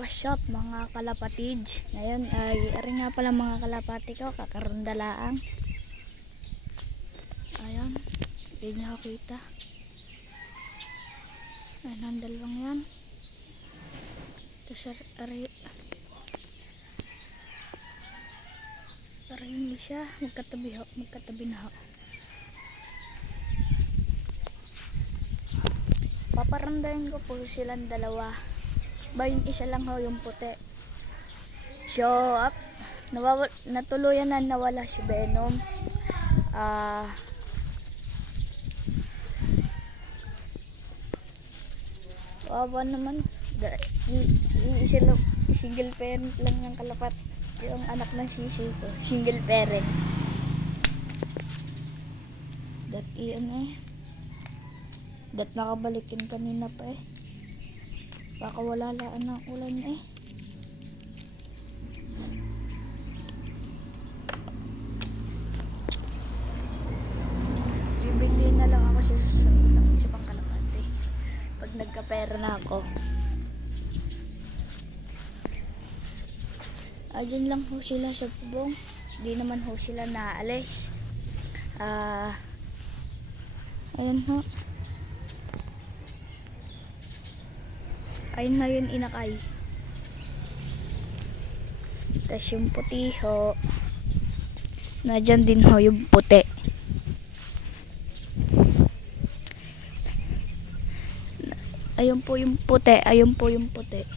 What's up mga kalapatid? Ngayon ay ari nga pala mga kalapati ko, kakarandalaang. Ayan, hindi nyo kita. Ayan ang dalawang yan. Tapos ari hindi siya, magkatabi na ho. Paparandayan ko po silang dalawa. Ba yung isa lang ho yung puti. So up, natuluyan na nawala si Venom. Wawa naman, single parent lang ng kalapat yung anak ng sisi ko, single parent. Dat nakabalikin kanina pa eh. Baka wala laan ng ulan eh. Bibili na lang ako sa susunod ng isa pang kalapati pag nagkapera na ako. Diyan lang ho sila sa bubong. Di naman ho sila naalis. Ayan ho. Ayun na yun inakay. Tapos yung puti ho, na dyan din ho yung puti. Ayun po yung puti, ayun po yung puti.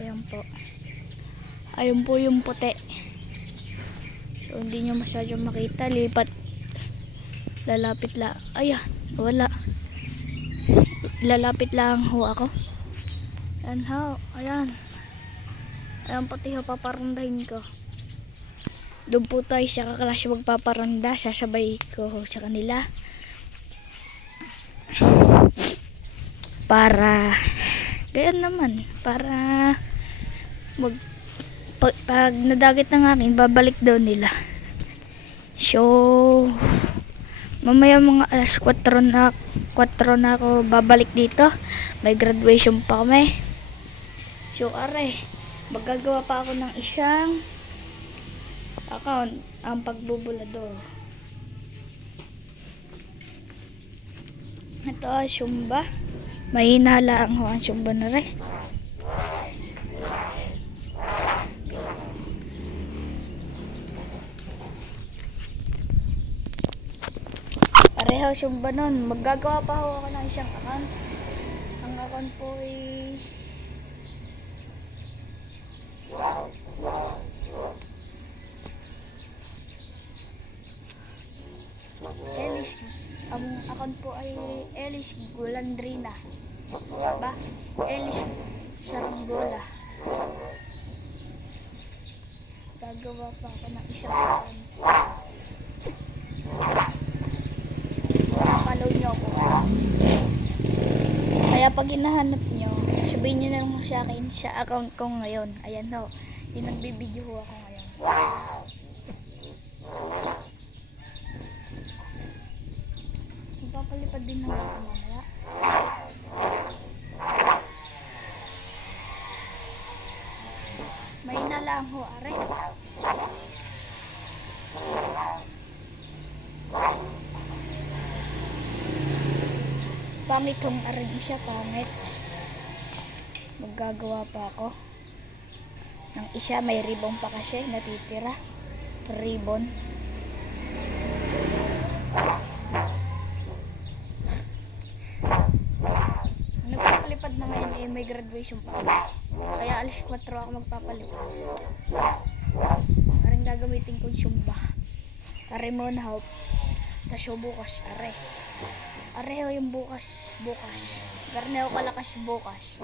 Ayun po. Ayun po yung puti. So hindi nyo masyadong makita, lalapit lang. Ayan, wala. Lalapit lang ho ako. Ayan ho, ayan. Ayan pati ho, paparandahin ko. Doon po tayo sa kaklase magpaparanda, sasabay ko ho sa kanila. Para, gayon naman, para pag nadagit ng akin, babalik daw nila. So, mamaya mga alas 4 na ako babalik dito. May graduation pa kami. So, magagawa pa ako ng isang account, ang pagbubulador. Ito ay Sumba. Mahina lang ho ang Sumba na rin. Pareho Sumba nun. Maggagawa pa ho ako ng isang account. Ang account po ay Elis. Ang account po ay Elis Gulandrina. Ba? Elis Saranggola. Gagawa pa ako ng isang account. Follow nyo ako. Kaya pag hinahanap nyo, sabihin nyo na lang sa akin sa account ko ngayon. Ayan ho, yung nagbibideo ho ako ngayon. Magpapalipad din ho ako mamaya. May na lang ho, are. Pangit hong aring siya, pangit. Maggagawa pa ako ng isa, may ribbon pa kasi natitira. Ribbon. Nagpapalipad na ngayon eh, may graduation pa ako. Kaya alas 4 ako magpapalipad. Aring gagamitin kong Sumba. Are mo na hope. Tapos bukas, are. Areho yung bukas. Garneo kalakas bukas.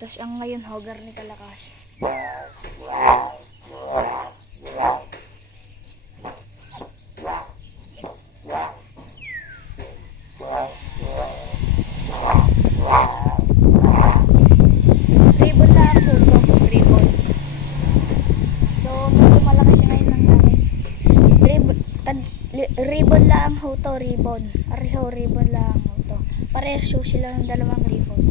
Tapos ang ngayon ho, garni kalakas. Ribbon na ako. Ribbon. So, lang ho to, ribbon. Ariho, ribbon lang ho to. Parehas ho sila ng dalawang ribbon.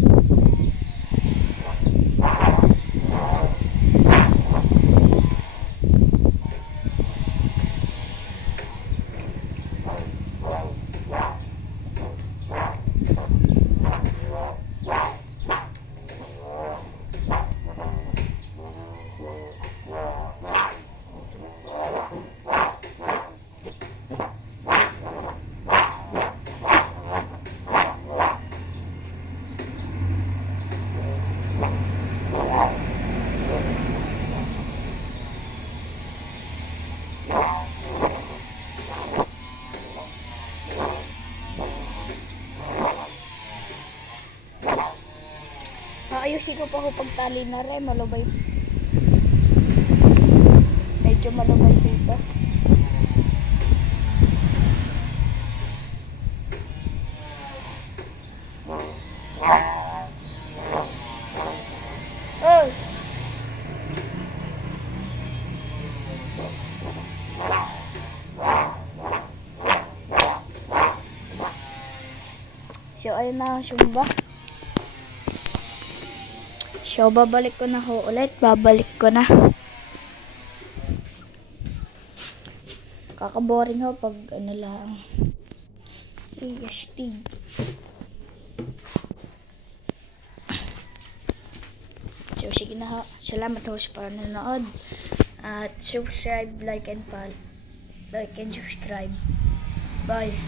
Ayusin ko pa ho pagtali na rin, malubay. Medyo malubay dito. Oh! So, ayun na ang sumba. So, babalik ko na ho ulit. Babalik ko na. Kakaboring ho pag ano lang. Astig. So, sige na ho. Salamat ho sa panonood. At subscribe, like and subscribe. Bye.